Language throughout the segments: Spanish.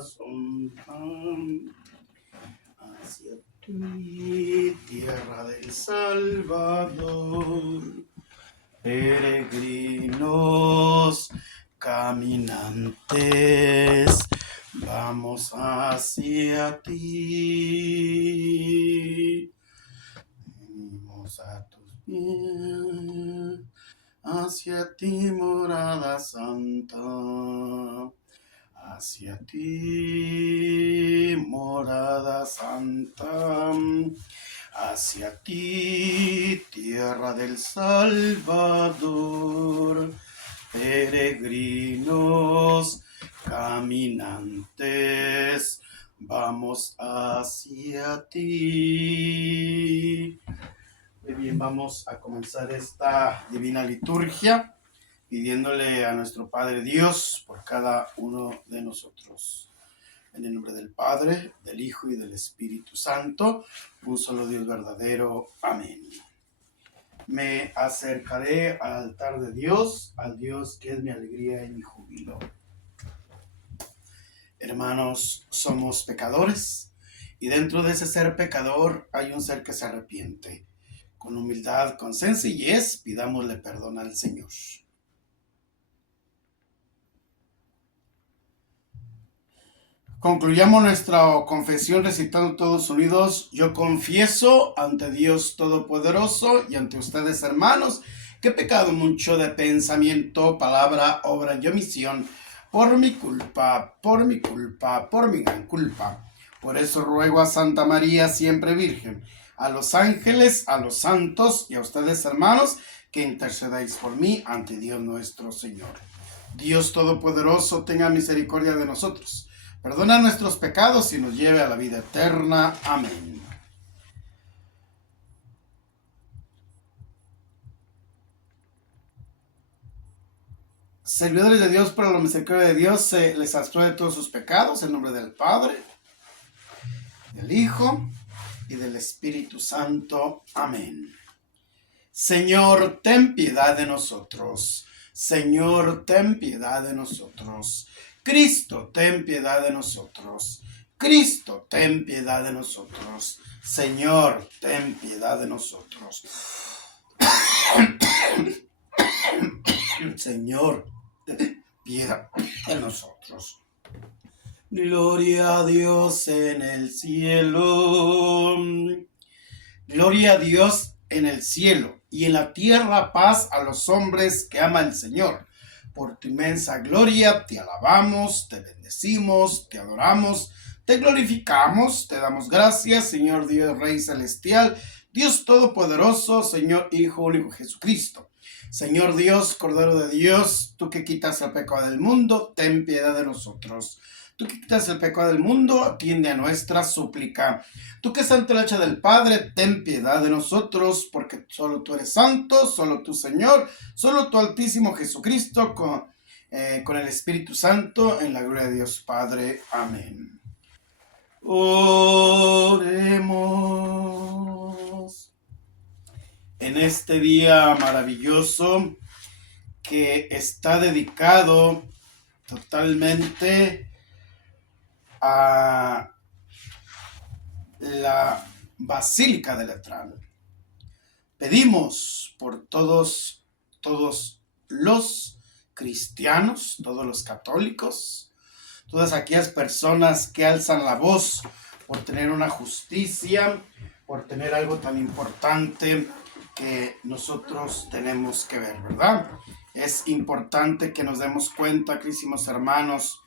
asuntan hacia ti, tierra del Salvador. Peregrinos, caminantes, vamos hacia ti. Venimos a tus pies, hacia ti, morada santa. Hacia ti, morada santa. Hacia ti, tierra del Salvador. Peregrinos, caminantes, vamos hacia ti. Muy bien, vamos a comenzar esta divina liturgia pidiéndole a nuestro Padre Dios por cada uno de nosotros. En el nombre del Padre, del Hijo y del Espíritu Santo, un solo Dios verdadero. Amén. Me acercaré al altar de Dios, al Dios que es mi alegría y mi júbilo. Hermanos, somos pecadores y dentro de ese ser pecador hay un ser que se arrepiente. Con humildad, con sencillez, pidámosle perdón al Señor. Concluyamos nuestra confesión recitando todos unidos: yo confieso ante Dios Todopoderoso y ante ustedes, hermanos, que he pecado mucho de pensamiento, palabra, obra y omisión, por mi culpa, por mi gran culpa. Por eso ruego a Santa María, siempre Virgen, a los ángeles, a los santos y a ustedes, hermanos, que intercedáis por mí ante Dios nuestro Señor. Dios Todopoderoso, tenga misericordia de nosotros, perdona nuestros pecados y nos lleve a la vida eterna. Amén. Servidores de Dios, por la misericordia de Dios, se les absuelve de todos sus pecados, en nombre del Padre, del Hijo y del Espíritu Santo. Amén. Señor, ten piedad de nosotros. Señor, ten piedad de nosotros. Cristo, ten piedad de nosotros. Cristo, ten piedad de nosotros. Señor, ten piedad de nosotros. Señor, ten piedad de nosotros. Gloria a Dios en el cielo. Gloria a Dios en el cielo y en la tierra paz a los hombres que ama el Señor. Por tu inmensa gloria te alabamos, te bendecimos, te adoramos, te glorificamos, te damos gracias, Señor Dios Rey Celestial, Dios Todopoderoso, Señor Hijo único Jesucristo. Señor Dios, Cordero de Dios, tú que quitas el pecado del mundo, ten piedad de nosotros. Tú que quitas el pecado del mundo, atiende a nuestra súplica. Tú que es ante la hecha del Padre, ten piedad de nosotros, porque solo tú eres santo, solo tú, Señor, solo tú, Altísimo Jesucristo, con el Espíritu Santo, en la gloria de Dios Padre. Amén. Oremos. En este día maravilloso que está dedicado totalmente a la Basílica de Letrán, pedimos por todos los cristianos, todos los católicos, todas aquellas personas que alzan la voz por tener una justicia, por tener algo tan importante que nosotros tenemos que ver, ¿verdad? Es importante que nos demos cuenta, queridos hermanos,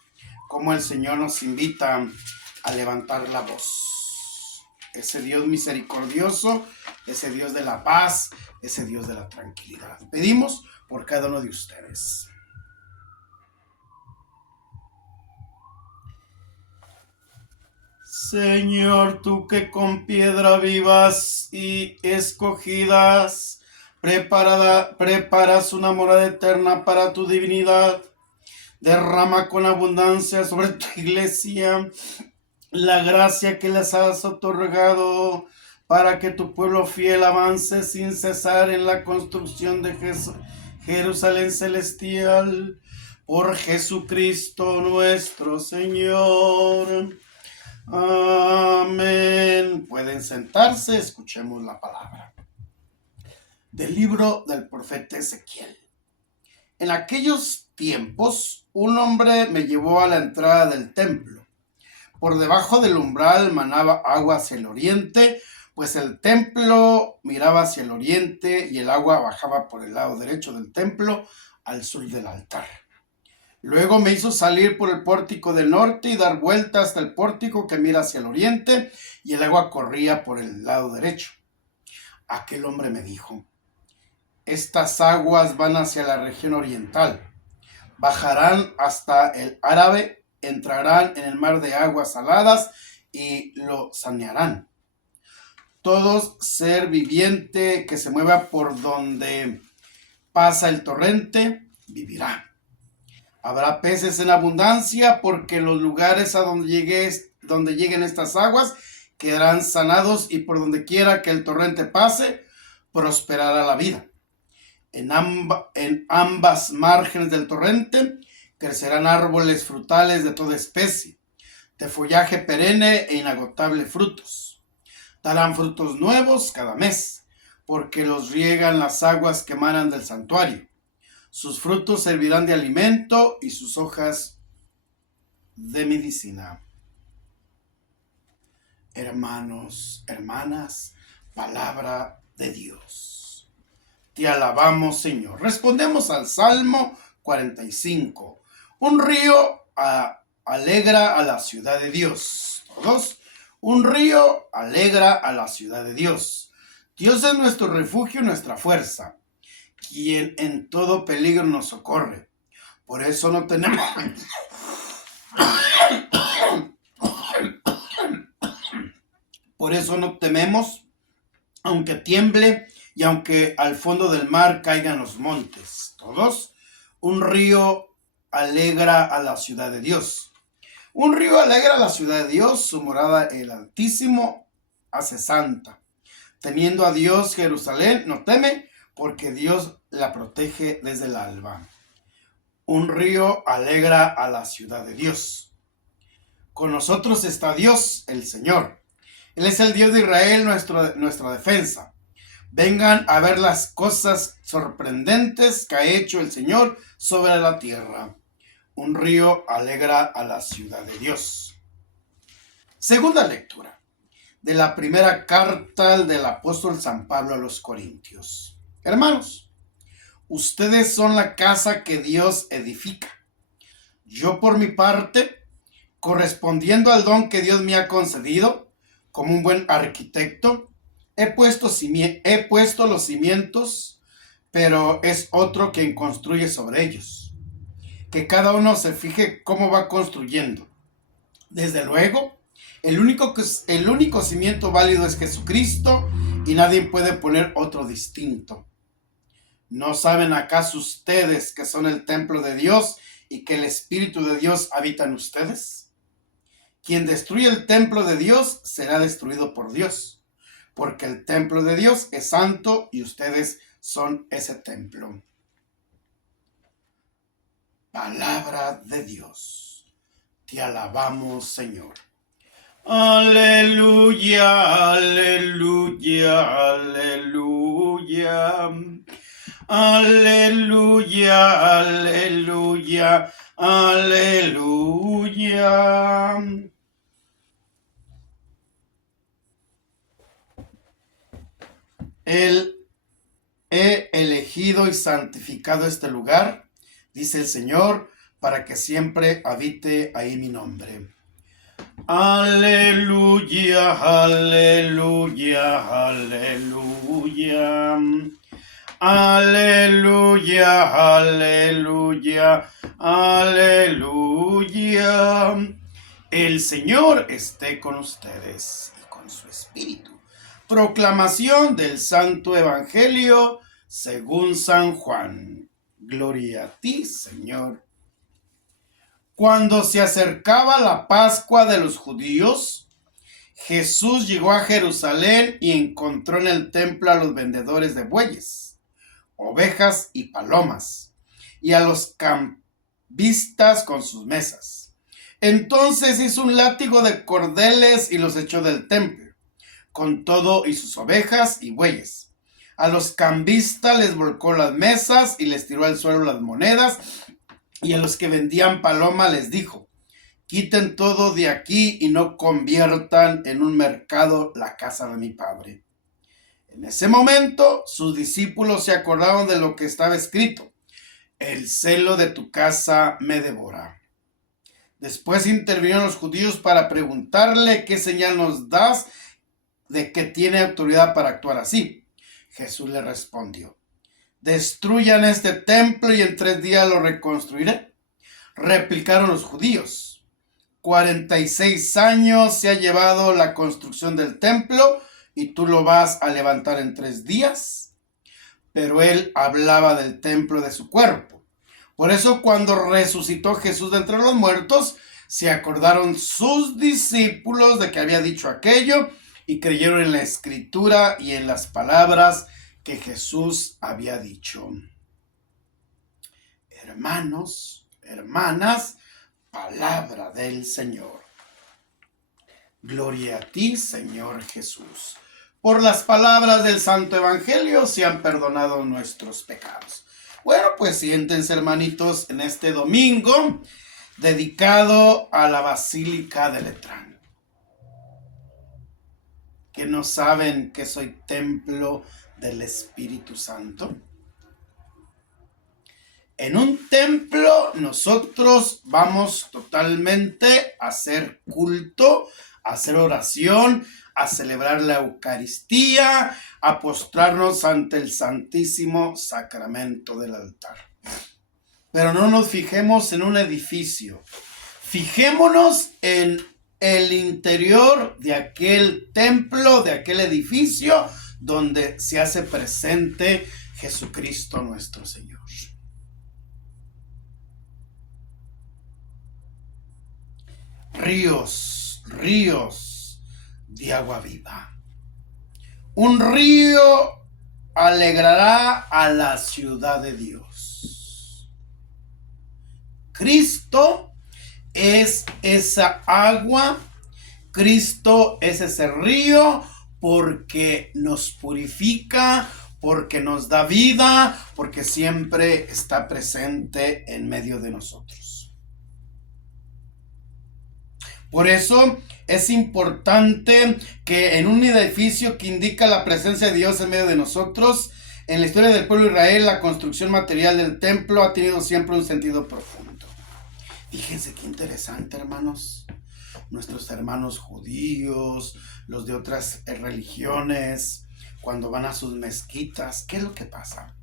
cómo el Señor nos invita a levantar la voz. Ese Dios misericordioso, ese Dios de la paz, ese Dios de la tranquilidad. Pedimos por cada uno de ustedes. Señor, tú que con piedra vivas y escogidas preparas una morada eterna para tu divinidad, derrama con abundancia sobre tu iglesia la gracia que les has otorgado para que tu pueblo fiel avance sin cesar en la construcción de Jerusalén celestial. Por Jesucristo nuestro Señor. Amén. Pueden sentarse, escuchemos la palabra. Del libro del profeta Ezequiel. En aquellos tiempos, un hombre me llevó a la entrada del templo. Por debajo del umbral manaba agua hacia el oriente, pues el templo miraba hacia el oriente y el agua bajaba por el lado derecho del templo al sur del altar. Luego me hizo salir por el pórtico del norte y dar vuelta hasta el pórtico que mira hacia el oriente, y el agua corría por el lado derecho. Aquel hombre me dijo: estas aguas van hacia la región oriental, bajarán hasta el Árabe, entrarán en el mar de aguas saladas y lo sanearán. Todo ser viviente que se mueva por donde pasa el torrente vivirá. Habrá peces en abundancia, porque los lugares a donde lleguen estas aguas quedarán sanados, y por donde quiera que el torrente pase, prosperará la vida. En ambas márgenes del torrente crecerán árboles frutales de toda especie, de follaje perenne e inagotable frutos. Darán frutos nuevos cada mes, porque los riegan las aguas que emanan del santuario. Sus frutos servirán de alimento y sus hojas de medicina. Hermanos, hermanas, palabra de Dios. Te alabamos, Señor. Respondemos al Salmo 45. Un río alegra a la ciudad de Dios. Todos. Un río alegra a la ciudad de Dios. Dios es nuestro refugio y nuestra fuerza, quien en todo peligro nos socorre. Por eso no tenemos tememos, aunque tiemble y aunque al fondo del mar caigan los montes. Todos. Un río alegra a la ciudad de Dios. Un río alegra a la ciudad de Dios, su morada el Altísimo hace santa. Teniendo a Dios Jerusalén no teme, porque Dios la protege desde el alba. Un río alegra a la ciudad de Dios. Con nosotros está Dios, el Señor. Él es el Dios de Israel, nuestra defensa. Vengan a ver las cosas sorprendentes que ha hecho el Señor sobre la tierra. Un río alegra a la ciudad de Dios. Segunda lectura de la primera carta del apóstol San Pablo a los Corintios. Hermanos, ustedes son la casa que Dios edifica. Yo, por mi parte, correspondiendo al don que Dios me ha concedido, como un buen arquitecto, he puesto los cimientos, pero es otro quien construye sobre ellos. Que cada uno se fije cómo va construyendo. Desde luego, el único cimiento válido es Jesucristo, y nadie puede poner otro distinto. ¿No saben acaso ustedes que son el templo de Dios y que el Espíritu de Dios habita en ustedes? Quien destruye el templo de Dios será destruido por Dios, porque el templo de Dios es santo y ustedes son ese templo. Palabra de Dios. Te alabamos, Señor. Aleluya, aleluya, aleluya. Aleluya, aleluya, aleluya. He elegido y santificado este lugar, dice el Señor, para que siempre habite ahí mi nombre. Aleluya, aleluya, aleluya. Aleluya, aleluya, aleluya. El Señor esté con ustedes y con su espíritu. Proclamación del Santo Evangelio según San Juan. Gloria a ti, Señor. Cuando se acercaba la Pascua de los judíos, Jesús llegó a Jerusalén y encontró en el templo a los vendedores de bueyes, ovejas y palomas, y a los vistas con sus mesas. Entonces hizo un látigo de cordeles y los echó del templo, con todo y sus ovejas y bueyes. A los cambistas les volcó las mesas y les tiró al suelo las monedas, y a los que vendían paloma les dijo: quiten todo de aquí y no conviertan en un mercado la casa de mi padre. En ese momento sus discípulos se acordaron de lo que estaba escrito: el celo de tu casa me devora. Después intervinieron los judíos para preguntarle: ¿qué señal nos das de que tiene autoridad para actuar así? Jesús le respondió: destruyan este templo y en 3 días lo reconstruiré. Replicaron los judíos: 46 años se ha llevado la construcción del templo y tú lo vas a levantar en 3 días. Pero él hablaba del templo de su cuerpo. Por eso cuando resucitó Jesús de entre los muertos, se acordaron sus discípulos de que había dicho aquello y creyeron en la escritura y en las palabras que Jesús había dicho. Hermanos, hermanas, palabra del Señor. Gloria a ti, Señor Jesús. Por las palabras del Santo Evangelio sean perdonados nuestros pecados. Bueno, pues siéntense, hermanitos, en este domingo dedicado a la Basílica de Letrán. ¿Que no saben que soy templo del Espíritu Santo? En un templo nosotros vamos totalmente a hacer culto, a hacer oración, a celebrar la Eucaristía, a postrarnos ante el Santísimo Sacramento del altar. Pero no nos fijemos en un edificio, fijémonos en el interior de aquel templo, de aquel edificio donde se hace presente Jesucristo nuestro Señor. Ríos, ríos de agua viva. Un río alegrará a la ciudad de Dios. Cristo es esa agua, Cristo es ese río, porque nos purifica, porque nos da vida, porque siempre está presente en medio de nosotros. Por eso es importante que en un edificio que indica la presencia de Dios en medio de nosotros, en la historia del pueblo de Israel, la construcción material del templo ha tenido siempre un sentido profundo. Fíjense qué interesante, hermanos. Nuestros hermanos judíos, los de otras religiones, cuando van a sus mezquitas, ¿qué es lo que pasa?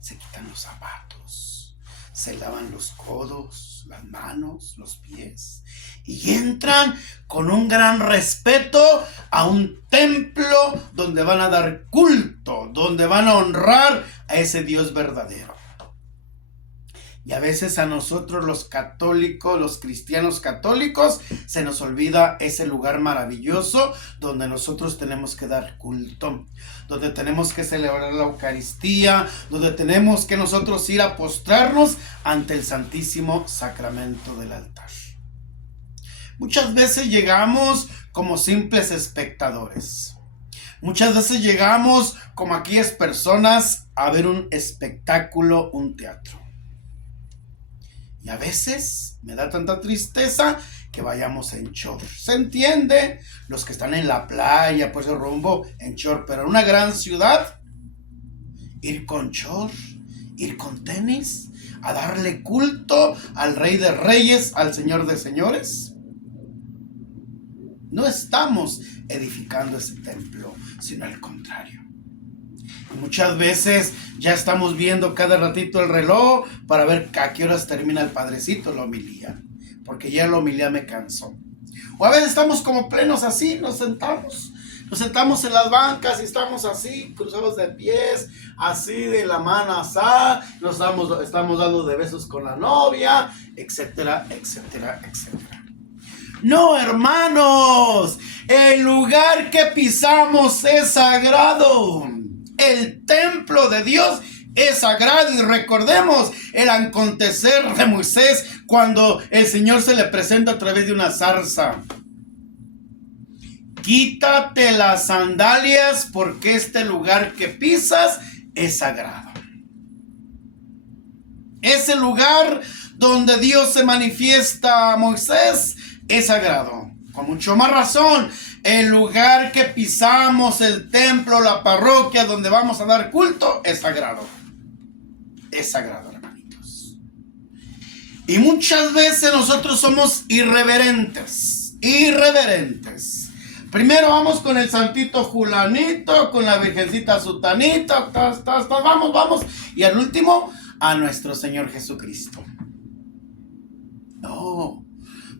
Se quitan los zapatos, se lavan los codos, las manos, los pies, y entran con un gran respeto a un templo donde van a dar culto, donde van a honrar a ese Dios verdadero. Y a veces a nosotros los católicos, los cristianos católicos, se nos olvida ese lugar maravilloso donde nosotros tenemos que dar culto, donde tenemos que celebrar la Eucaristía, donde tenemos que nosotros ir a postrarnos ante el Santísimo Sacramento del altar. Muchas veces llegamos como simples espectadores. Muchas veces llegamos como aquellas personas a ver un espectáculo, un teatro. Y a veces me da tanta tristeza que vayamos en short. ¿Se entiende? Los que están en la playa, pues el rumbo en short. Pero en una gran ciudad, ir con short, ir con tenis, a darle culto al Rey de Reyes, al Señor de Señores. No estamos edificando ese templo, sino al contrario. Muchas veces ya estamos viendo cada ratito el reloj para ver a qué horas termina el padrecito la homilía, porque ya la homilía me cansó. O a veces estamos como plenos así, nos sentamos en las bancas y estamos así, cruzados de pies, así de la mano asá, estamos dando de besos con la novia, etcétera, etcétera, etcétera. No, hermanos, el lugar que pisamos es sagrado. El templo de Dios es sagrado. Y recordemos el acontecer de Moisés cuando el Señor se le presenta a través de una zarza. Quítate las sandalias porque este lugar que pisas es sagrado. Ese lugar donde Dios se manifiesta a Moisés es sagrado. Con mucho más razón, el lugar que pisamos, el templo, la parroquia donde vamos a dar culto, es sagrado. Es sagrado, hermanitos. Y muchas veces nosotros somos irreverentes. Primero vamos con el santito Julanito, con la virgencita Sutanita, vamos. Y al último, a nuestro Señor Jesucristo. No.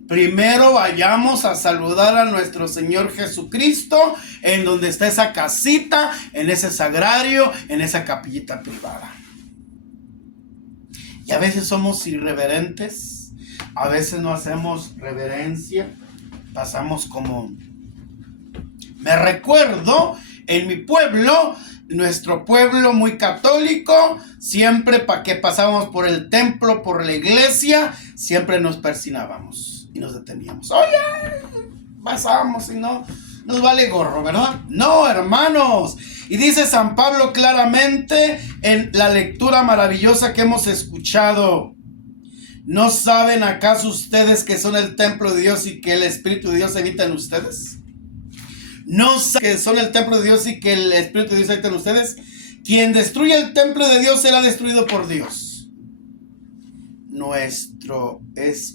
Primero vayamos a saludar a nuestro Señor Jesucristo en donde está esa casita, en ese sagrario, en esa capillita privada. Y a veces somos irreverentes, a veces no hacemos reverencia, pasamos como... Me recuerdo en mi pueblo, nuestro pueblo muy católico, siempre que pasábamos por el templo, por la iglesia, siempre nos persinábamos y nos deteníamos. Oye, pasamos y no nos vale gorro, ¿verdad? No, hermanos. Y dice San Pablo claramente en la lectura maravillosa que hemos escuchado: ¿no saben acaso ustedes que son el templo de Dios y que el Espíritu de Dios habita en ustedes? ¿No saben que son el templo de Dios y que el Espíritu de Dios habita en ustedes? Quien destruye el templo de Dios será destruido por Dios.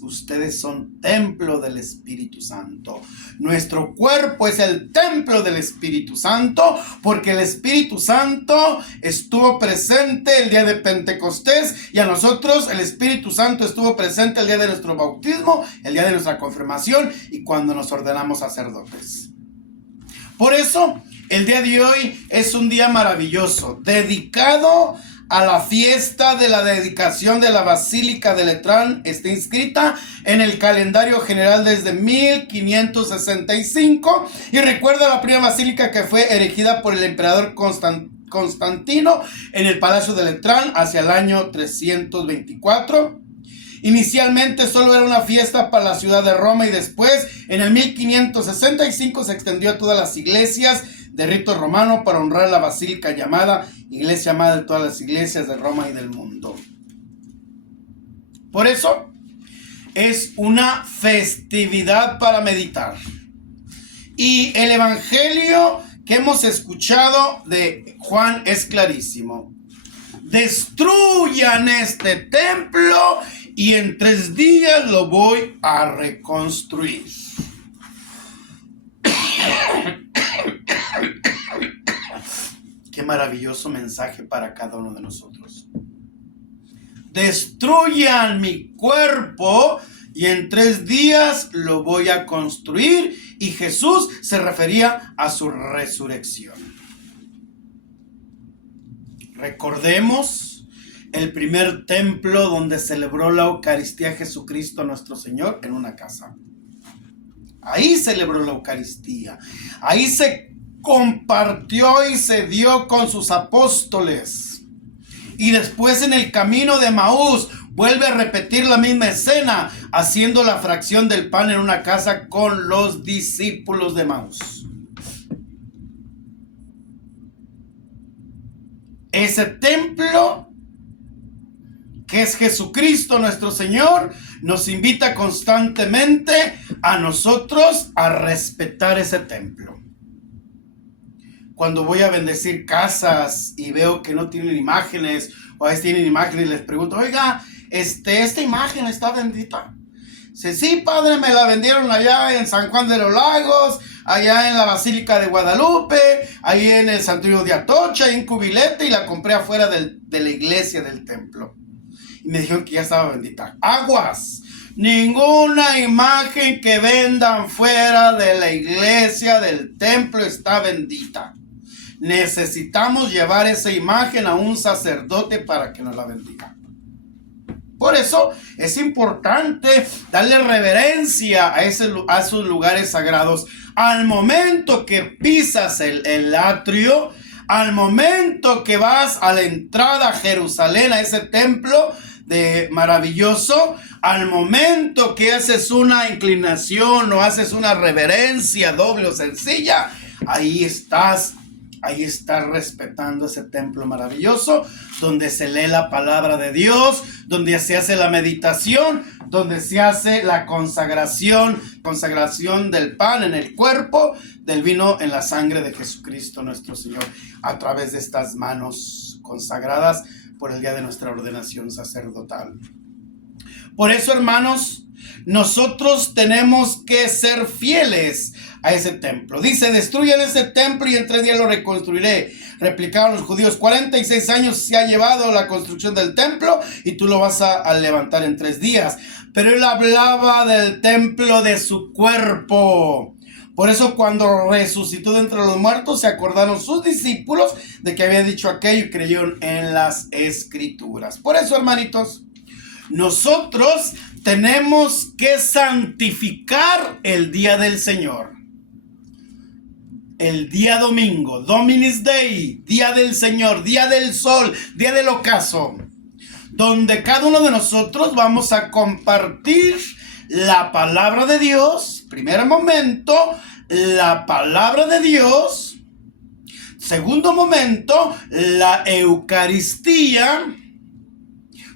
Ustedes son templo del Espíritu Santo. Nuestro cuerpo es el templo del Espíritu Santo, porque el Espíritu Santo estuvo presente el día de Pentecostés, y a nosotros el Espíritu Santo estuvo presente el día de nuestro bautismo, el día de nuestra confirmación y cuando nos ordenamos sacerdotes. Por eso, el día de hoy es un día maravilloso, dedicado a la fiesta de la dedicación de la Basílica de Letrán. Está inscrita en el calendario general desde 1565 y recuerda la primera basílica que fue erigida por el emperador Constantino en el Palacio de Letrán hacia el año 324. Inicialmente solo era una fiesta para la ciudad de Roma y después, en el 1565, se extendió a todas las iglesias de rito romano para honrar la basílica llamada Iglesia Madre de todas las iglesias de Roma y del mundo. Por eso es una festividad para meditar. Y el evangelio que hemos escuchado de Juan es clarísimo: destruyan este templo y en 3 días lo voy a reconstruir. Qué maravilloso mensaje para cada uno de nosotros. Destruyan mi cuerpo y en 3 días lo voy a construir. Y Jesús se refería a su resurrección. Recordemos el primer templo donde celebró la Eucaristía Jesucristo nuestro Señor, en una casa. Ahí celebró la Eucaristía. Ahí se compartió y se dio con sus apóstoles. Y después en el camino de Emaús vuelve a repetir la misma escena, haciendo la fracción del pan en una casa con los discípulos de Emaús. Ese templo, que es Jesucristo nuestro Señor, nos invita constantemente a nosotros a respetar ese templo. Cuando voy a bendecir casas y veo que no tienen imágenes, o a veces tienen imágenes, les pregunto: oiga, ¿esta imagen está bendita? Dice: sí, padre, me la vendieron allá en San Juan de los Lagos, allá en la Basílica de Guadalupe, ahí en el Santuario de Atocha, en Cubilete, y la compré afuera de la iglesia del templo. Y me dijeron que ya estaba bendita. Aguas, ninguna imagen que vendan fuera de la iglesia del templo está bendita. Necesitamos llevar esa imagen a un sacerdote para que nos la bendiga. Por eso es importante darle reverencia a esos lugares sagrados. Al momento que pisas el atrio, Al momento que vas a la entrada a Jerusalén, a ese templo maravilloso, al momento que haces una inclinación o haces una reverencia doble o sencilla, ahí estás respetando ese templo maravilloso, donde se lee la palabra de Dios, donde se hace la meditación, donde se hace la consagración del pan en el cuerpo, del vino en la sangre de Jesucristo nuestro Señor, a través de estas manos consagradas por el día de nuestra ordenación sacerdotal. Por eso, hermanos, nosotros tenemos que ser fieles a ese templo. Dice: destruyan ese templo y en 3 días lo reconstruiré. Replicaron los judíos: 46 años se ha llevado la construcción del templo y tú lo vas a levantar en 3 días. Pero él hablaba del templo de su cuerpo. Por eso, cuando resucitó de entre los muertos, se acordaron sus discípulos de que había dicho aquello y creyeron en las escrituras. Por eso, hermanitos, nosotros tenemos que santificar el día del Señor. El día domingo, Dominis Dei, día del Señor, día del sol, día del ocaso, donde cada uno de nosotros vamos a compartir la palabra de Dios. Primer momento, la palabra de Dios. Segundo momento, la Eucaristía.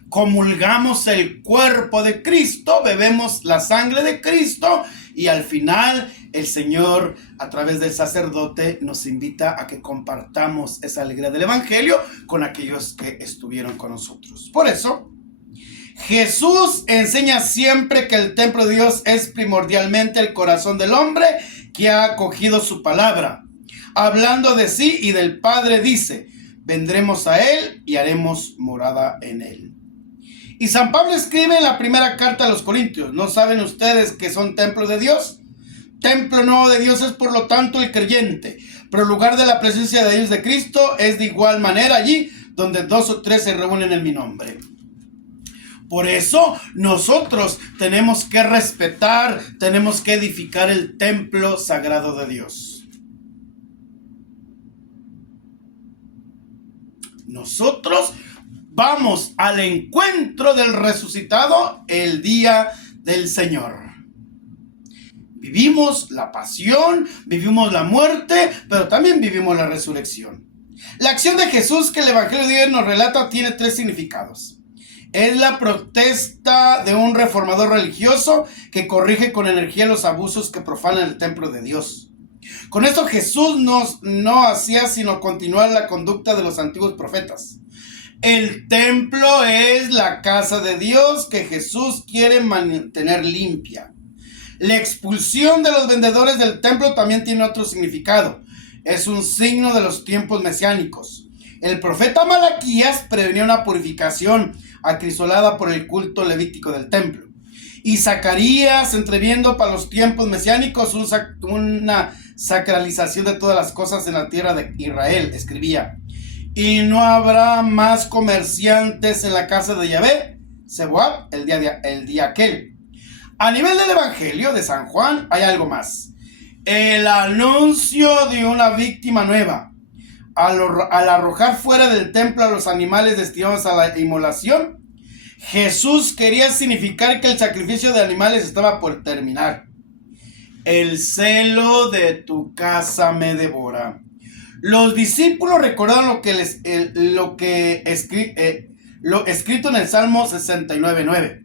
Comulgamos el cuerpo de Cristo, bebemos la sangre de Cristo y al final el Señor, a través del sacerdote, nos invita a que compartamos esa alegría del Evangelio con aquellos que estuvieron con nosotros. Por eso, Jesús enseña siempre que el templo de Dios es primordialmente el corazón del hombre que ha acogido su palabra. Hablando de sí y del Padre, dice: vendremos a Él y haremos morada en Él. Y San Pablo escribe en la primera carta a los Corintios: ¿no saben ustedes que son templo de Dios? Templo nuevo de Dios es por lo tanto el creyente, pero el lugar de la presencia de Dios de Cristo es de igual manera allí donde 2 o 3 se reúnen en mi nombre. Por eso nosotros tenemos que respetar, tenemos que edificar el templo sagrado de Dios. Nosotros vamos al encuentro del resucitado el día del Señor. Vivimos la pasión, vivimos la muerte, pero también vivimos la resurrección. La acción de Jesús que el Evangelio de Dios nos relata tiene 3 significados. Es la protesta de un reformador religioso que corrige con energía los abusos que profanan el templo de Dios. Con esto Jesús no hacía sino continuar la conducta de los antiguos profetas. El templo es la casa de Dios que Jesús quiere mantener limpia. La expulsión de los vendedores del templo también tiene otro significado. Es un signo de los tiempos mesiánicos. El profeta Malaquías prevenía una purificación acrisolada por el culto levítico del templo. Y Zacarías, entreviendo para los tiempos mesiánicos una sacralización de todas las cosas en la tierra de Israel, escribía: y no habrá más comerciantes en la casa de Yahvé, Seboab, el día aquel. A nivel del Evangelio de San Juan hay algo más. El anuncio de una víctima nueva. Al arrojar fuera del templo a los animales destinados a la inmolación, Jesús quería significar que el sacrificio de animales estaba por terminar. El celo de tu casa me devora. Los discípulos recordaron lo escrito en el Salmo 69:9.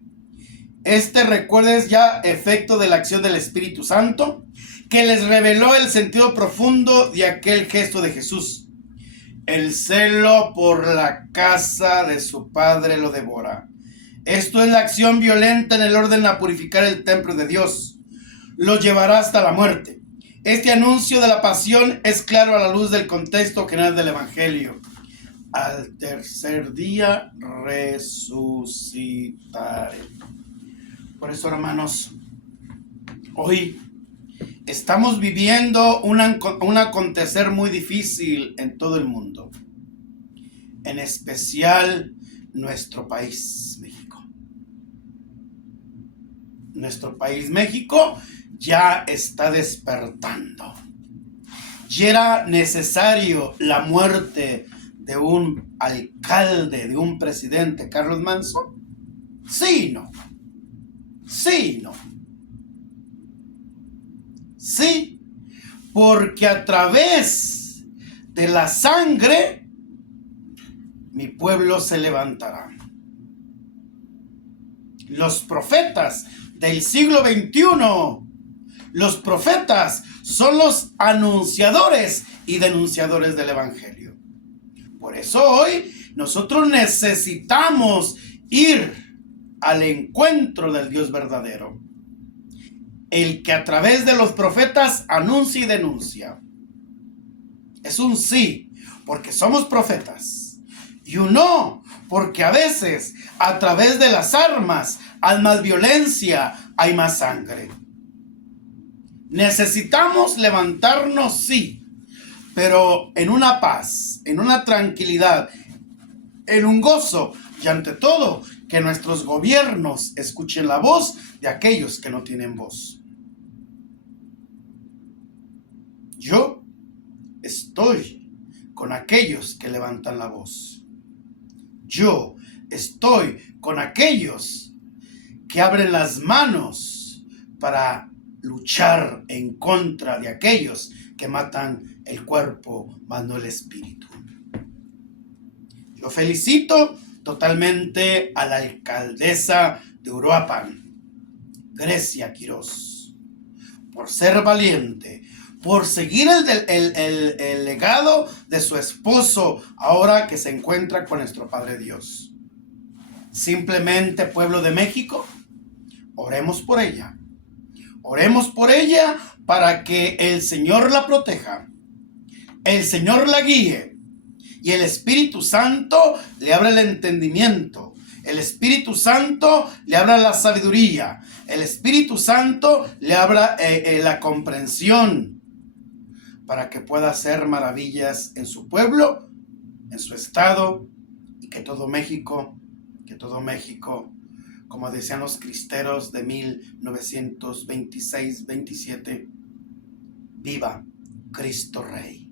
Este recuerdo es ya efecto de la acción del Espíritu Santo, que les reveló el sentido profundo de aquel gesto de Jesús. El celo por la casa de su Padre lo devora. Esto es la acción violenta en el orden a purificar el templo de Dios. Lo llevará hasta la muerte. Este anuncio de la pasión es claro a la luz del contexto general del Evangelio. Al tercer día resucitaré. Por eso, hermanos, hoy estamos viviendo un acontecer muy difícil en todo el mundo. En especial nuestro país, México. Nuestro país, México, ya está despertando. y era necesario la muerte de un alcalde, de un presidente, Carlos Manso? Sí y no. Sí y no. Sí, porque a través de la sangre mi pueblo se levantará. Los profetas del siglo XXI, los profetas son los anunciadores y denunciadores del evangelio. Por eso hoy nosotros necesitamos ir al encuentro del Dios verdadero, el que a través de los profetas anuncia y denuncia. Es un sí, porque somos profetas, y un no, porque a veces a través de las armas hay más violencia, hay más sangre. Necesitamos levantarnos, sí, pero en una paz, en una tranquilidad, en un gozo, y ante todo, que nuestros gobiernos escuchen la voz de aquellos que no tienen voz. Yo estoy con aquellos que levantan la voz. Yo estoy con aquellos que abren las manos para luchar en contra de aquellos que matan el cuerpo, mas no el espíritu. Yo felicito totalmente a la alcaldesa de Uruapan, Grecia Quirós, por ser valiente, por seguir el legado de su esposo ahora que se encuentra con nuestro Padre Dios. Simplemente, pueblo de México, oremos por ella. Oremos por ella para que el Señor la proteja, el Señor la guíe y el Espíritu Santo le abra el entendimiento. El Espíritu Santo le abra la sabiduría. El Espíritu Santo le abra la comprensión para que pueda hacer maravillas en su pueblo, en su estado, y que todo México, como decían los cristeros de 1926-27, viva Cristo Rey.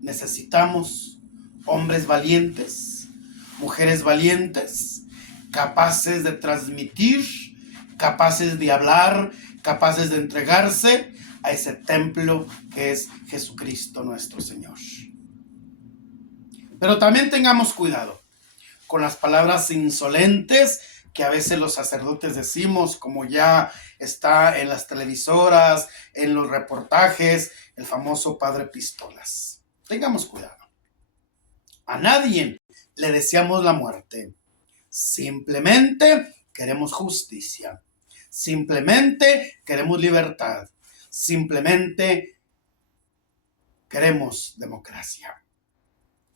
Necesitamos hombres valientes, mujeres valientes, capaces de transmitir, capaces de hablar, capaces de entregarse a ese templo que es Jesucristo nuestro Señor. Pero también tengamos cuidado con las palabras insolentes que a veces los sacerdotes decimos, como ya está en las televisoras, en los reportajes, el famoso padre Pistolas. Tengamos cuidado. A nadie le deseamos la muerte. Simplemente queremos justicia. Simplemente queremos libertad. Simplemente queremos democracia.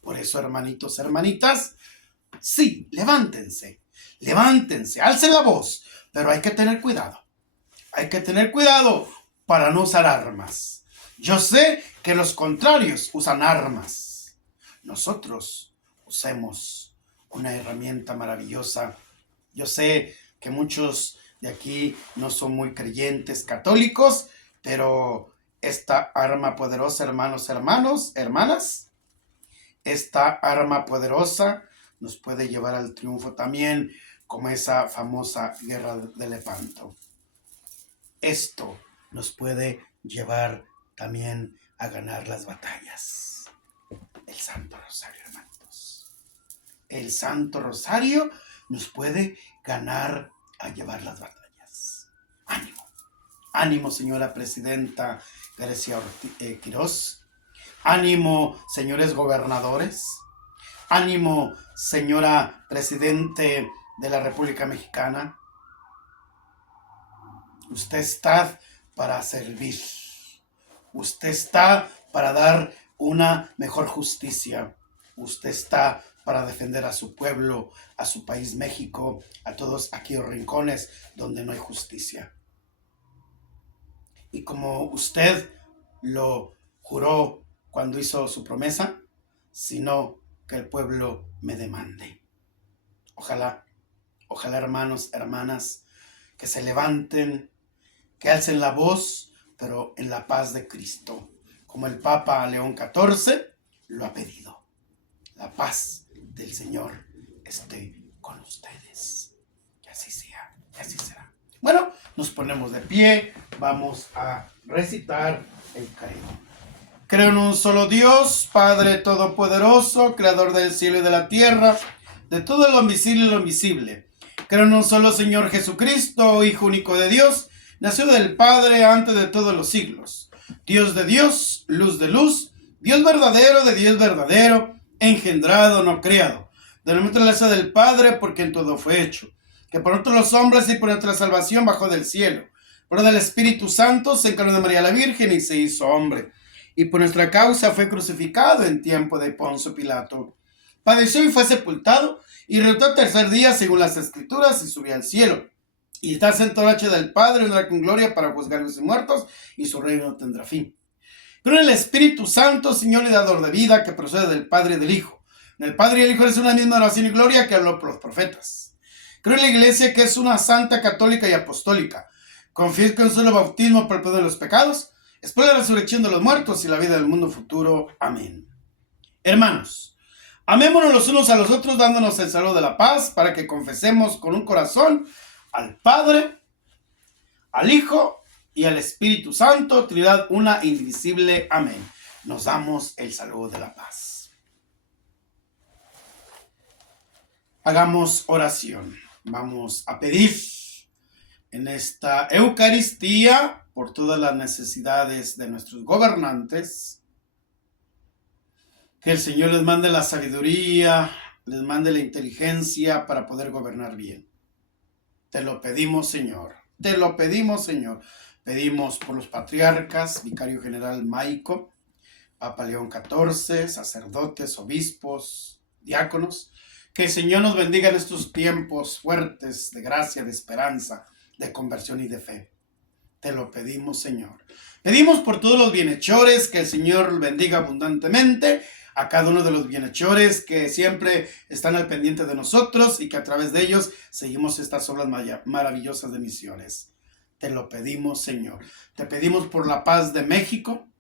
Por eso, hermanitos, hermanitas, sí, levántense, alcen la voz, pero hay que tener cuidado. Hay que tener cuidado para no usar armas. Yo sé que los contrarios usan armas. Nosotros usemos una herramienta maravillosa. Yo sé que muchos de aquí no son muy creyentes católicos, pero esta arma poderosa, hermanos, hermanas, esta arma poderosa nos puede llevar al triunfo también, como esa famosa guerra de Lepanto. Esto nos puede llevar también a ganar las batallas. El Santo Rosario, hermanos. El Santo Rosario nos puede ganar a llevar las batallas. Ánimo. Ánimo, señora presidenta Grecia Quirós. Ánimo, señores gobernadores. Ánimo, señora presidente de la República Mexicana. Usted está para servir. Usted está para dar una mejor justicia. Usted está para defender a su pueblo, a su país México, a todos aquellos rincones donde no hay justicia. Y como usted lo juró cuando hizo su promesa, sino que el pueblo me demande. Ojalá, hermanos, hermanas, que se levanten, que alcen la voz, pero en la paz de Cristo. como el Papa León XIV lo ha pedido. La paz del Señor esté con ustedes. Que así sea, que así será. Bueno, nos ponemos de pie, vamos a recitar el credo. Creo en un solo Dios, Padre Todopoderoso, Creador del cielo y de la tierra, de todo lo visible y lo invisible. Creo en un solo Señor Jesucristo, Hijo único de Dios, nació del Padre antes de todos los siglos. Dios de Dios, luz de luz, Dios verdadero de Dios verdadero, engendrado, no creado. De la naturaleza del Padre, por quien todo fue hecho. Que por nosotros los hombres y por nuestra salvación bajó del cielo. Por el Espíritu Santo se encarnó de María la Virgen y se hizo hombre. Y por nuestra causa fue crucificado en tiempo de Poncio Pilato. Padeció y fue sepultado, y resucitó el tercer día según las Escrituras, y subió al cielo. Y está sentado a la derecha del Padre, vendrá con gloria para juzgar a los muertos, y su reino no tendrá fin. Creo en el Espíritu Santo, Señor y dador de vida, que procede del Padre y del Hijo. En el Padre y el Hijo es una misma oración y gloria que habló por los profetas. Creo en la Iglesia, que es una santa, católica y apostólica. Confío en un solo bautismo por el perdón de los pecados, después de la resurrección de los muertos y la vida del mundo futuro. Amén. Hermanos, amémonos los unos a los otros, dándonos el saludo de la paz, para que confesemos con un corazón al Padre, al Hijo y al Espíritu Santo, Trinidad una e indivisible. Amén. Nos damos el saludo de la paz. Hagamos oración. Vamos a pedir en esta Eucaristía por todas las necesidades de nuestros gobernantes, que el Señor les mande la sabiduría, les mande la inteligencia para poder gobernar bien. Te lo pedimos, Señor. Te lo pedimos, Señor. Pedimos por los patriarcas, vicario general Maico, Papa León XIV, sacerdotes, obispos, diáconos, que el Señor nos bendiga en estos tiempos fuertes de gracia, de esperanza, de conversión y de fe. Te lo pedimos, Señor. Pedimos por todos los bienhechores, que el Señor bendiga abundantemente a cada uno de los bienhechores que siempre están al pendiente de nosotros y que a través de ellos seguimos estas obras maravillosas de misiones. Te lo pedimos, Señor. Te pedimos por la paz de México,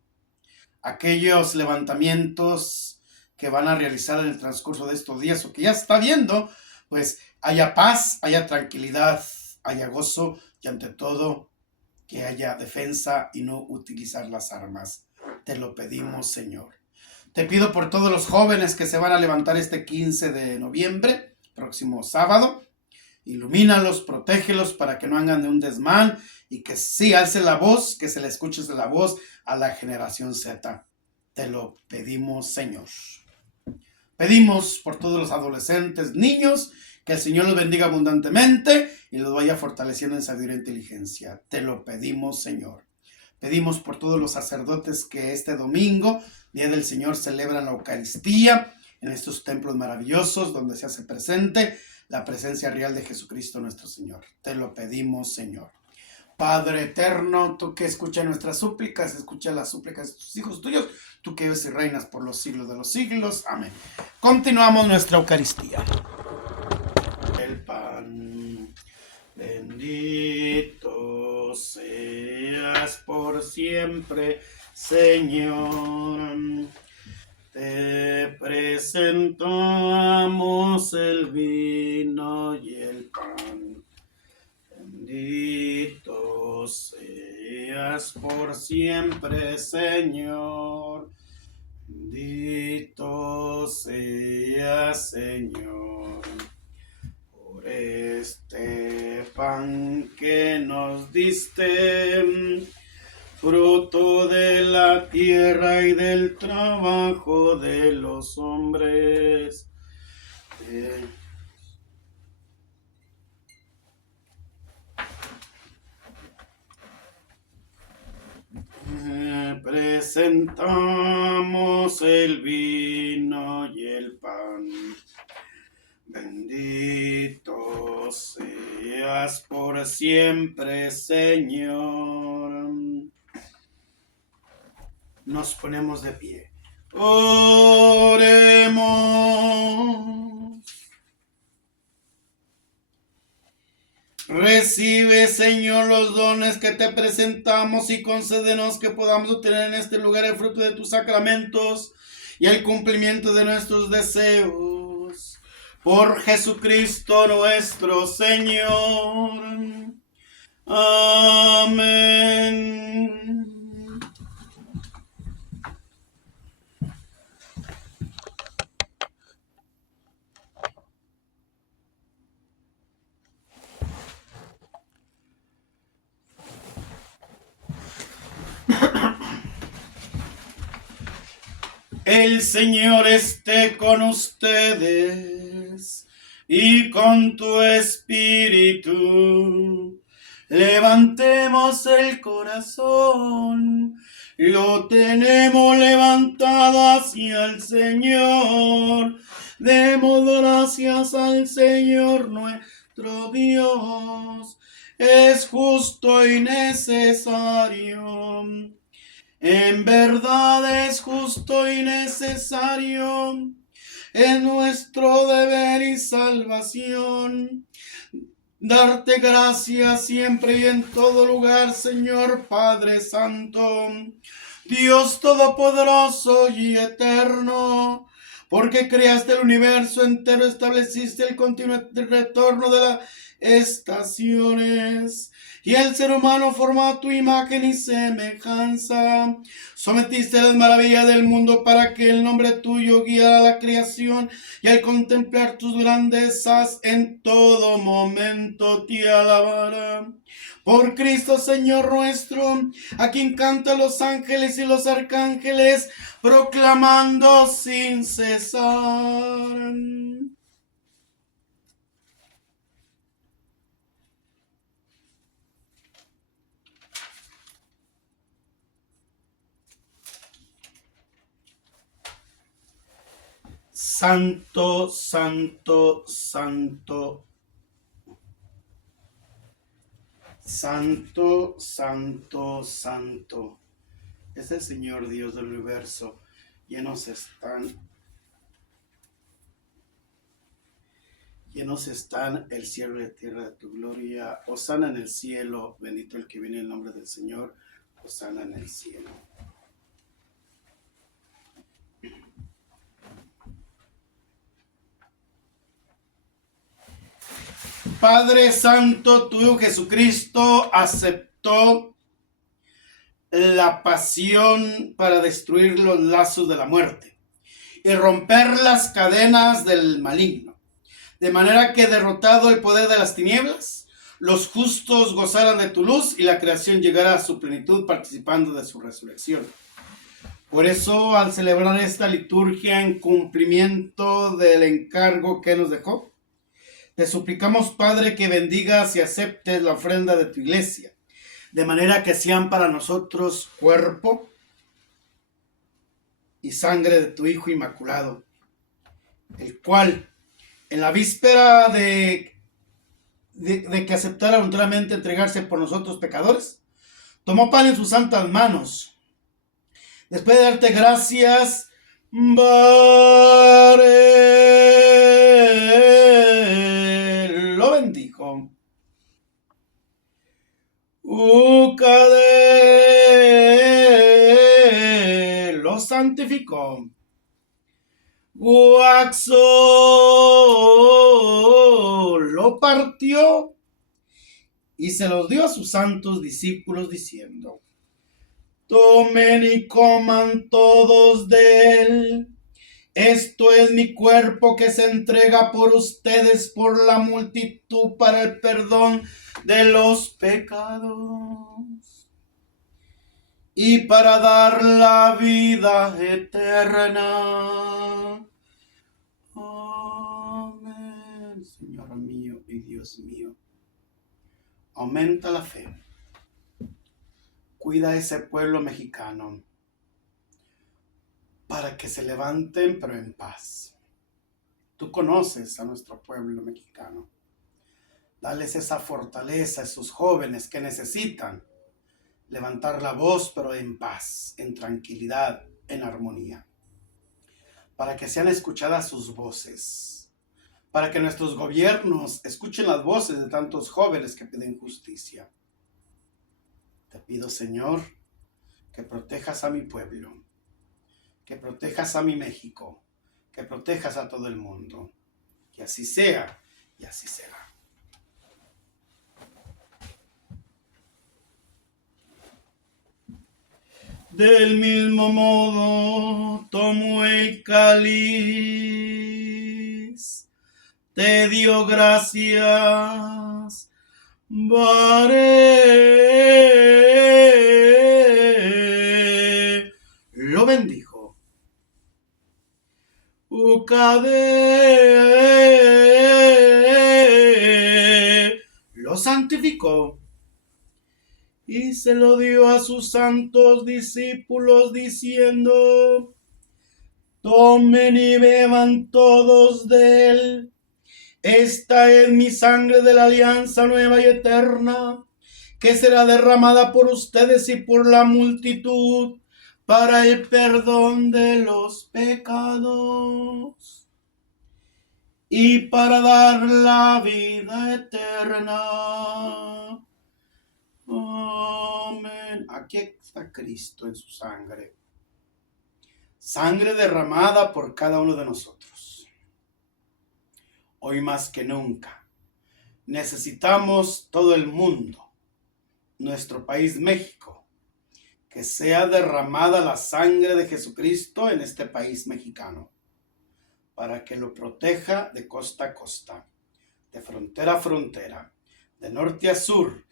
aquellos levantamientos que van a realizar en el transcurso de estos días o que ya está viendo, pues haya paz, haya tranquilidad, haya gozo y ante todo que haya defensa y no utilizar las armas. Te lo pedimos, Señor. Te pido por todos los jóvenes que se van a levantar este 15 de noviembre, próximo sábado. Ilumínalos, protégelos para que no hagan de un desmán y que sí alce la voz, que se le escuche la voz a la generación Z. Te lo pedimos, Señor. Pedimos por todos los adolescentes, niños, que el Señor los bendiga abundantemente y los vaya fortaleciendo en sabiduría e inteligencia. Te lo pedimos, Señor. Pedimos por todos los sacerdotes que este domingo, Día del Señor, celebran la Eucaristía en estos templos maravillosos donde se hace presente la presencia real de Jesucristo nuestro Señor. Te lo pedimos, Señor. Padre eterno, tú que escuchas nuestras súplicas, escucha las súplicas de tus hijos tuyos, tú que vives y reinas por los siglos de los siglos. Amén. Continuamos nuestra Eucaristía. El pan, bendito seas por siempre, Señor. Te presentamos el vino y el pan. Bendito seas por siempre, Señor. Bendito seas, Señor, por este pan que nos diste, fruto de la tierra y del trabajo de los hombres. Presentamos el vino y el pan. Bendito seas por siempre, Señor. Nos ponemos de pie. Oremos. Recibe, Señor, los dones que te presentamos y concédenos que podamos obtener en este lugar el fruto de tus sacramentos y el cumplimiento de nuestros deseos. Por Jesucristo nuestro Señor. Amén. El Señor esté con ustedes y con tu espíritu. Levantemos el corazón, lo tenemos levantado hacia el Señor. Demos gracias al Señor nuestro Dios. Es justo y necesario. En verdad es justo y necesario, es nuestro deber y salvación. Darte gracias siempre y en todo lugar, Señor Padre Santo, Dios Todopoderoso y Eterno, porque creaste el universo entero, estableciste el continuo retorno de las estaciones, y el ser humano formó a tu imagen y semejanza. Sometiste las maravillas del mundo para que el nombre tuyo guiara la creación, y al contemplar tus grandezas en todo momento te alabará. Por Cristo Señor nuestro, a quien cantan los ángeles y los arcángeles, proclamando sin cesar. Santo, santo, santo. Santo, santo, santo. Es el Señor Dios del universo. Llenos están el cielo y la tierra de tu gloria. Hosana en el cielo. Bendito el que viene en el nombre del Señor. Hosana en el cielo. Padre Santo, tu Hijo Jesucristo aceptó la pasión para destruir los lazos de la muerte y romper las cadenas del maligno, de manera que, derrotado el poder de las tinieblas, los justos gozaran de tu luz y la creación llegara a su plenitud participando de su resurrección. Por eso, al celebrar esta liturgia en cumplimiento del encargo que nos dejó, te suplicamos, Padre, que bendigas y aceptes la ofrenda de tu iglesia, de manera que sean para nosotros cuerpo y sangre de tu Hijo Inmaculado, el cual, en la víspera de que aceptara voluntariamente entregarse por nosotros pecadores, tomó pan en sus santas manos. Después de darte gracias, lo bendijo. Lo santificó. Guaxo lo partió y se los dio a sus santos discípulos diciendo: tomen y coman todos de él. Esto es mi cuerpo que se entrega por ustedes por la multitud para el perdón de los pecados y para dar la vida eterna. Amén. Señor mío y Dios mío, aumenta la fe. Cuida a ese pueblo mexicano para que se levanten, pero en paz. Tú conoces a nuestro pueblo mexicano. Dales esa fortaleza a esos jóvenes que necesitan levantar la voz, pero en paz, en tranquilidad, en armonía, para que sean escuchadas sus voces, para que nuestros gobiernos escuchen las voces de tantos jóvenes que piden justicia. Te pido, Señor, que protejas a mi pueblo, que protejas a mi México, que protejas a todo el mundo. Que así sea y así será. Del mismo modo tomó el cáliz, te dio gracias, lo bendijo. Lo santificó y se lo dio a sus santos discípulos diciendo: tomen y beban todos de él. Esta es mi sangre de la alianza nueva y eterna, que será derramada por ustedes y por la multitud para el perdón de los pecados y para dar la vida eterna. Amén. Aquí está Cristo en su sangre. Sangre derramada por cada uno de nosotros. Hoy más que nunca necesitamos todo el mundo, nuestro país México, que sea derramada la sangre de Jesucristo en este país mexicano, para que lo proteja de costa a costa, de frontera a frontera, de norte a sur,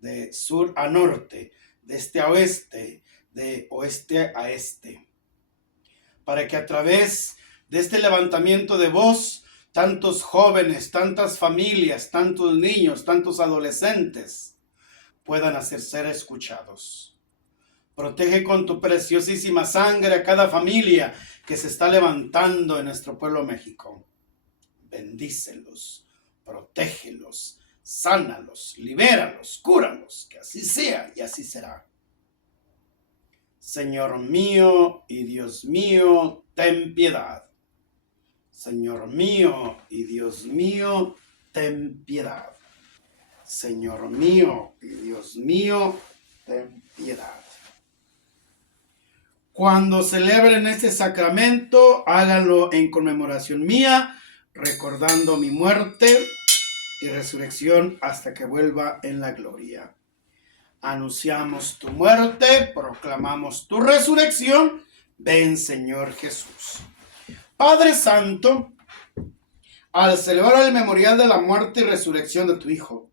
de sur a norte, de este a oeste, de oeste a este, para que a través de este levantamiento de voz, tantos jóvenes, tantas familias, tantos niños, tantos adolescentes puedan hacer ser escuchados. Protege con tu preciosísima sangre a cada familia que se está levantando en nuestro pueblo México. Bendícelos, protégelos, sánalos, libéralos, cúralos, que así sea y así será. Señor mío y Dios mío, ten piedad. Señor mío y Dios mío, ten piedad. Señor mío y Dios mío, ten piedad. Cuando celebren este sacramento, háganlo en conmemoración mía, recordando mi muerte y resurrección hasta que vuelva en la gloria. Anunciamos tu muerte, proclamamos tu resurrección. Ven, Señor Jesús. Padre Santo, al celebrar el memorial de la muerte y resurrección de tu Hijo,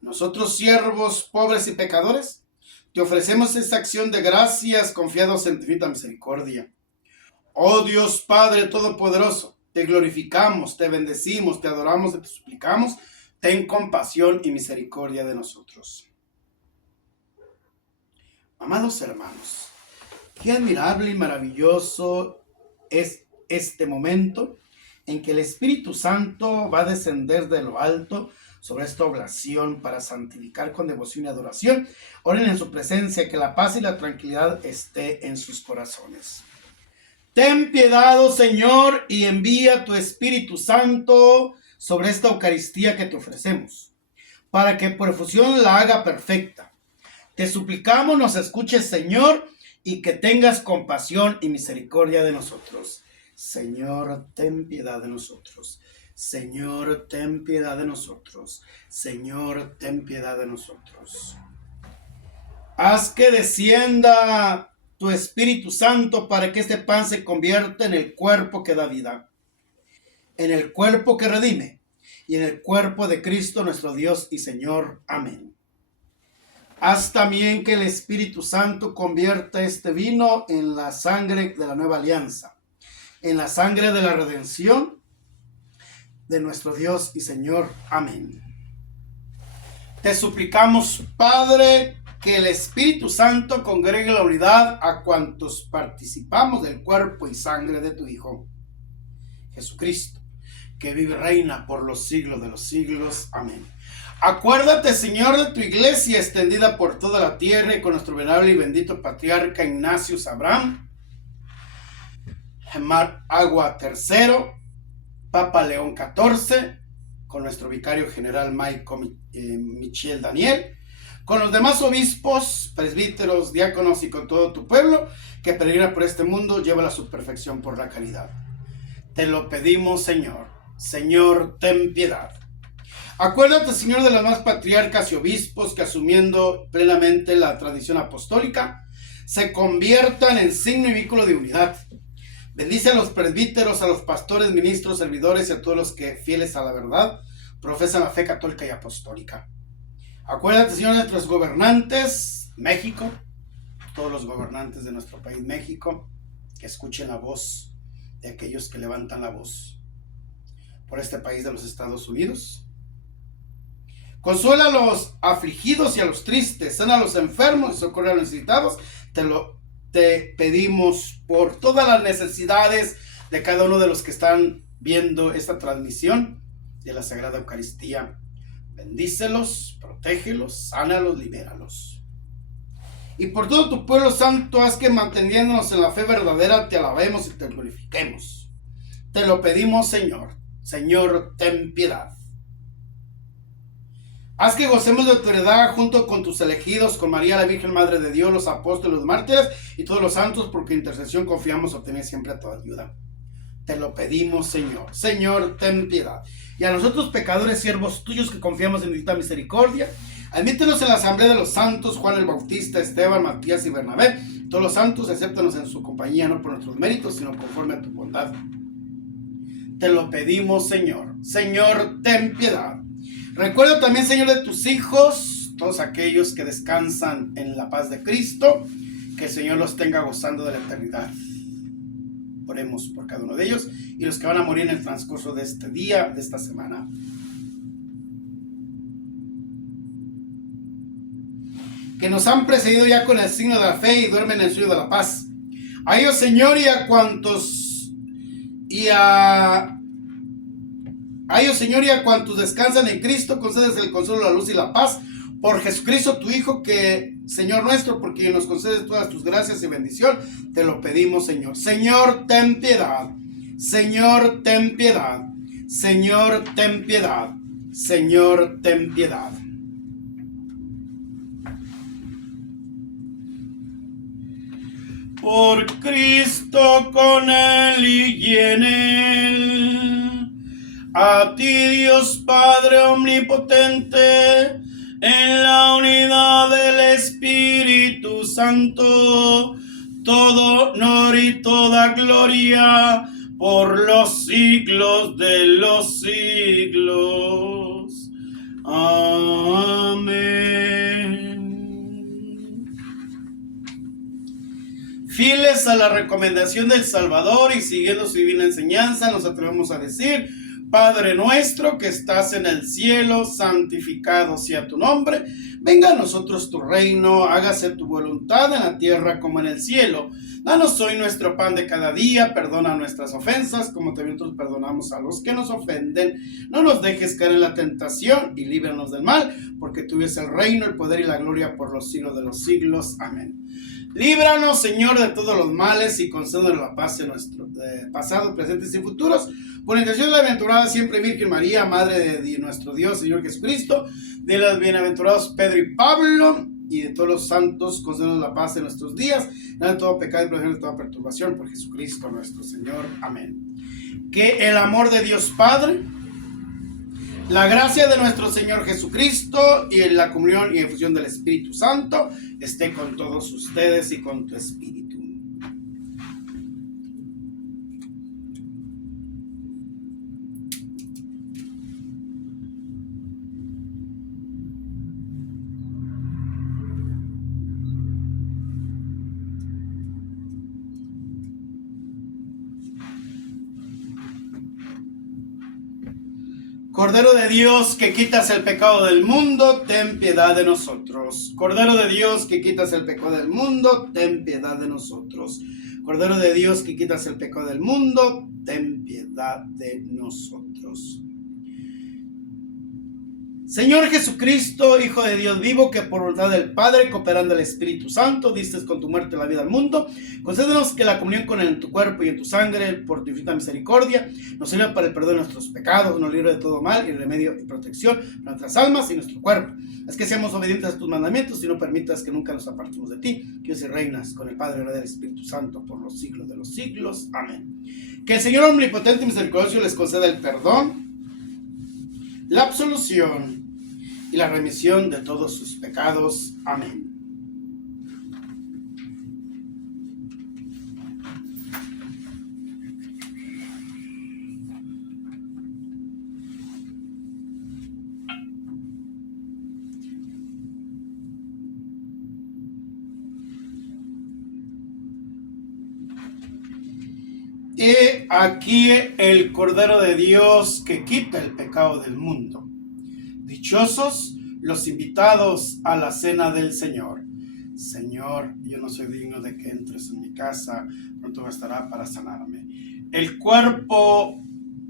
nosotros, siervos, pobres y pecadores, te ofrecemos esta acción de gracias confiados en tu infinita misericordia. Oh Dios Padre Todopoderoso, te glorificamos, te bendecimos, te adoramos y te suplicamos, ten compasión y misericordia de nosotros. Amados hermanos, qué admirable y maravilloso es este momento en que el Espíritu Santo va a descender de lo alto sobre esta oblación para santificar con devoción y adoración. Oren en su presencia, que la paz y la tranquilidad esté en sus corazones. Ten piedad, oh Señor, y envía tu Espíritu Santo sobre esta Eucaristía que te ofrecemos, para que por efusión la haga perfecta. Te suplicamos nos escuches, Señor, y que tengas compasión y misericordia de nosotros. Señor, ten piedad de nosotros. Señor, ten piedad de nosotros. Señor, ten piedad de nosotros. Haz que descienda tu Espíritu Santo para que este pan se convierta en el cuerpo que da vida, en el cuerpo que redime y en el cuerpo de Cristo nuestro Dios y Señor. Amén. Haz también que el Espíritu Santo convierta este vino en la sangre de la nueva alianza, en la sangre de la redención de nuestro Dios y Señor. Amén. Te suplicamos, Padre, que el Espíritu Santo congregue la unidad a cuantos participamos del cuerpo y sangre de tu Hijo, Jesucristo, que vive y reina por los siglos de los siglos. Amén. Acuérdate, Señor, de tu iglesia extendida por toda la tierra y con nuestro venerable y bendito patriarca Ignacio Abraham, Agua III, Papa León XIV, con nuestro vicario general Michel Daniel, con los demás obispos, presbíteros, diáconos y con todo tu pueblo que peregrina por este mundo, llévala a su perfección por la caridad. Te lo pedimos, Señor. Señor, ten piedad. Acuérdate, Señor, de las más patriarcas y obispos que, asumiendo plenamente la tradición apostólica, se conviertan en signo y vínculo de unidad. Bendice a los presbíteros, a los pastores, ministros, servidores y a todos los que, fieles a la verdad, profesan la fe católica y apostólica. Acuérdate, Señor, de nuestros gobernantes, México, todos los gobernantes de nuestro país, México, que escuchen la voz de aquellos que levantan la voz por este país de los Estados Unidos. Consuela a los afligidos y a los tristes, sana a los enfermos y socorre a los necesitados. Te pedimos por todas las necesidades de cada uno de los que están viendo esta transmisión de la Sagrada Eucaristía. Bendícelos, protégelos, sánalos, libéralos. Y por todo tu pueblo santo, haz que manteniéndonos en la fe verdadera te alabemos y te glorifiquemos. Te lo pedimos, Señor. Señor, ten piedad. Haz que gocemos de tu heredad junto con tus elegidos, con María la Virgen Madre de Dios, los apóstoles, los mártires y todos los santos, porque en intercesión confiamos obtener siempre a tu ayuda. Te lo pedimos, Señor. Señor, ten piedad. Y a nosotros, pecadores, siervos tuyos, que confiamos en tu misericordia, admítenos en la asamblea de los santos, Juan el Bautista, Esteban, Matías y Bernabé. Todos los santos, acéptanos en su compañía, no por nuestros méritos, sino conforme a tu bondad. Te lo pedimos, Señor. Señor, ten piedad. Recuerda también, Señor, de tus hijos, todos aquellos que descansan en la paz de Cristo, que el Señor los tenga gozando de la eternidad. Oremos por cada uno de ellos y los que van a morir en el transcurso de este día, de esta semana. Que nos han precedido ya con el signo de la fe y duermen en el sueño de la paz. A ellos, Señor, y a cuantos descansan en Cristo, concedes el consuelo, la luz y la paz. Por Jesucristo, tu Hijo, que, Señor nuestro, por quien nos concedes todas tus gracias y bendición, te lo pedimos, Señor. Señor, ten piedad. Señor, ten piedad. Señor, ten piedad. Señor, ten piedad. Por Cristo, con Él y en Él, a ti, Dios Padre omnipotente, en la unidad del Espíritu Santo, todo honor y toda gloria por los siglos de los siglos. Amén. Fieles a la recomendación del Salvador y siguiendo su divina enseñanza, nos atrevemos a decir: Padre nuestro que estás en el cielo, santificado sea tu nombre. Venga a nosotros tu reino, hágase tu voluntad en la tierra como en el cielo. Danos hoy nuestro pan de cada día, perdona nuestras ofensas, como también nosotros perdonamos a los que nos ofenden. No nos dejes caer en la tentación y líbranos del mal, porque tuyo es el reino, el poder y la gloria por los siglos de los siglos. Amén. Líbranos, Señor, de todos los males y concédenos la paz en nuestros pasados, presentes y futuros. Por la intención de la bienaventurada siempre Virgen María, Madre de nuestro Dios, Señor Jesucristo, de los bienaventurados Pedro y Pablo y de todos los santos, concédenos la paz en nuestros días, de todo pecado y protegernos de toda perturbación, por Jesucristo nuestro Señor. Amén. Que el amor de Dios Padre, la gracia de nuestro Señor Jesucristo y la comunión y efusión del Espíritu Santo esté con todos ustedes y con tu espíritu. Cordero de Dios, que quitas el pecado del mundo, ten piedad de nosotros. Cordero de Dios, que quitas el pecado del mundo, ten piedad de nosotros. Cordero de Dios, que quitas el pecado del mundo, ten piedad de nosotros. Señor Jesucristo, Hijo de Dios vivo, que por voluntad del Padre, cooperando el Espíritu Santo, diste con tu muerte la vida al mundo, concédenos que la comunión con él en tu cuerpo y en tu sangre, por tu infinita misericordia, nos sirva para el perdón de nuestros pecados, nos libre de todo mal y remedio y protección para nuestras almas y nuestro cuerpo. Es que seamos obedientes a tus mandamientos y no permitas que nunca nos apartemos de ti, que hoy reinas con el Padre y del Espíritu Santo por los siglos de los siglos. Amén. Que el Señor omnipotente y misericordioso les conceda el perdón, la absolución y la remisión de todos sus pecados. Amén. He aquí el Cordero de Dios que quita el pecado del mundo. Dichosos los invitados a la cena del Señor. Señor, yo no soy digno de que entres en mi casa, pronto bastará para sanarme. El cuerpo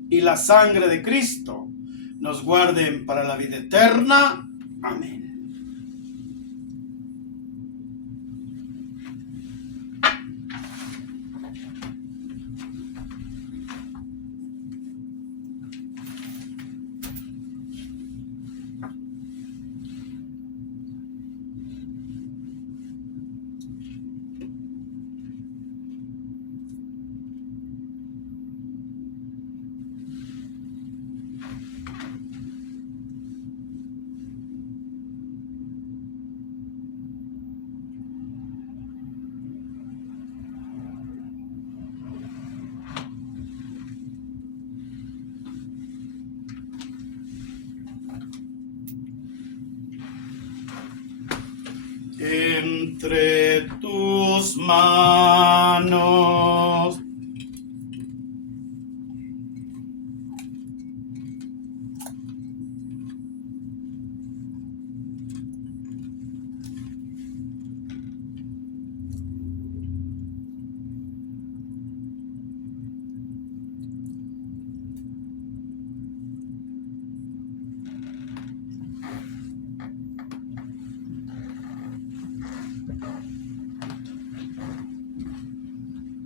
y la sangre de Cristo nos guarden para la vida eterna. Amén. Entre tus manos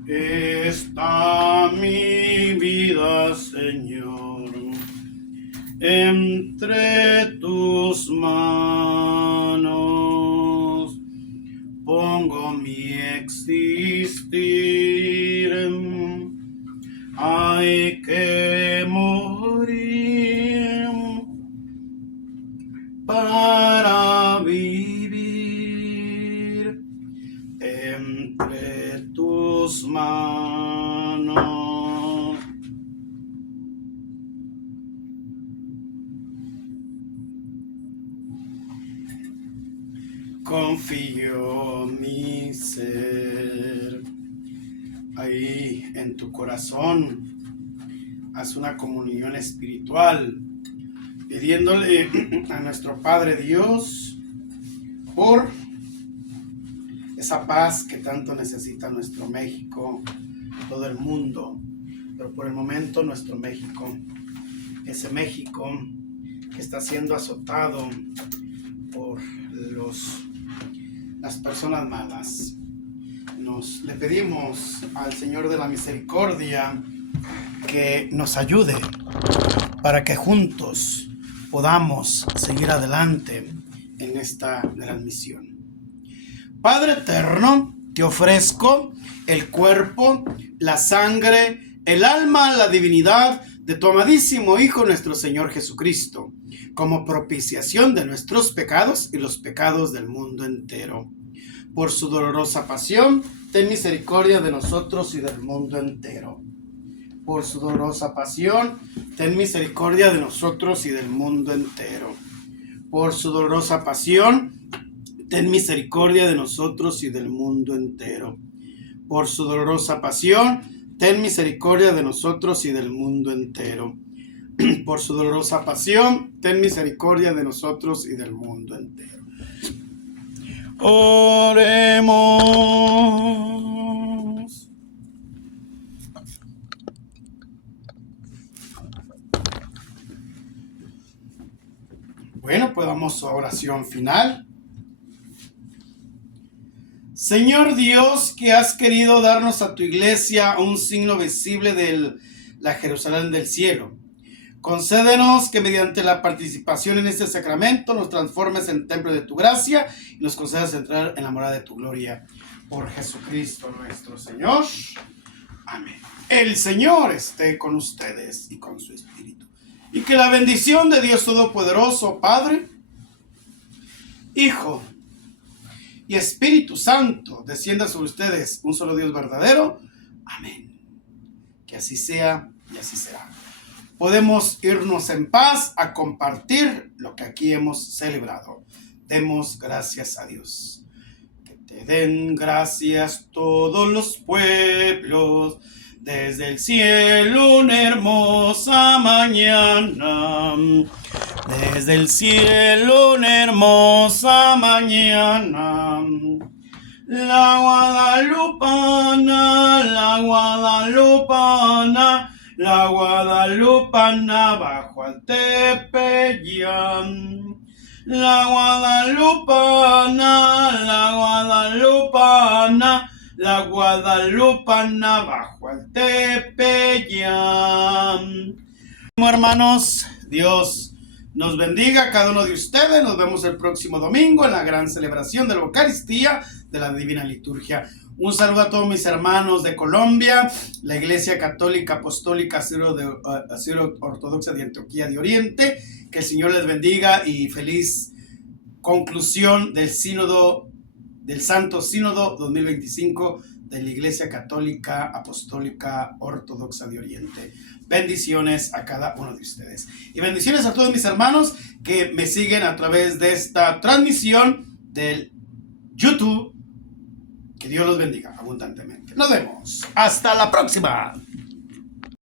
está mi vida, Señor, entre tus manos pongo mi existir. Hay que morir para vivir entre tus manos. Confío mi ser. Ahí en tu corazón haz una comunión espiritual, pidiéndole a nuestro Padre Dios por esa paz que tanto necesita nuestro México, todo el mundo, pero por el momento nuestro México, ese México que está siendo azotado por las personas malas. Le pedimos al Señor de la Misericordia que nos ayude para que juntos podamos seguir adelante en esta gran misión. Padre eterno, te ofrezco el cuerpo, la sangre, el alma, la divinidad de tu amadísimo Hijo nuestro Señor Jesucristo, como propiciación de nuestros pecados y los pecados del mundo entero. Por su dolorosa pasión, ten misericordia de nosotros y del mundo entero. Por su dolorosa pasión, ten misericordia de nosotros y del mundo entero. Por su dolorosa pasión, ten misericordia de nosotros y del mundo entero. Por su dolorosa pasión, ten misericordia de nosotros y del mundo entero. Por su dolorosa pasión, ten misericordia de nosotros y del mundo entero. Oremos. Famosa oración final. Señor Dios, que has querido darnos a tu iglesia un signo visible de la Jerusalén del cielo, concédenos que mediante la participación en este sacramento nos transformes en templo de tu gracia y nos concedas entrar en la morada de tu gloria. Por Jesucristo nuestro Señor. Amén. El Señor esté con ustedes y con su espíritu. Y que la bendición de Dios Todopoderoso, Padre, Hijo y Espíritu Santo descienda sobre ustedes, un solo Dios verdadero. Amén. Que así sea y así será. Podemos irnos en paz a compartir lo que aquí hemos celebrado. Demos gracias a Dios. Que te den gracias todos los pueblos, desde el cielo una hermosa mañana. Desde el cielo una hermosa mañana. La guadalupana, la guadalupana, la guadalupana bajo al Tepeyac. La guadalupana, la guadalupana, la guadalupana bajo al Tepeyac. Hermanos, Dios nos bendiga a cada uno de ustedes. Nos vemos el próximo domingo en la gran celebración de la Eucaristía de la Divina Liturgia. Un saludo a todos mis hermanos de Colombia, la Iglesia Católica Apostólica Ciro Ortodoxa de Antioquía de Oriente. Que el Señor les bendiga y feliz conclusión del sínodo, del Santo Sínodo 2025 de la Iglesia Católica Apostólica Ortodoxa de Oriente. Bendiciones a cada uno de ustedes. Y bendiciones a todos mis hermanos que me siguen a través de esta transmisión del YouTube. Que Dios los bendiga abundantemente. Nos vemos. Hasta la próxima.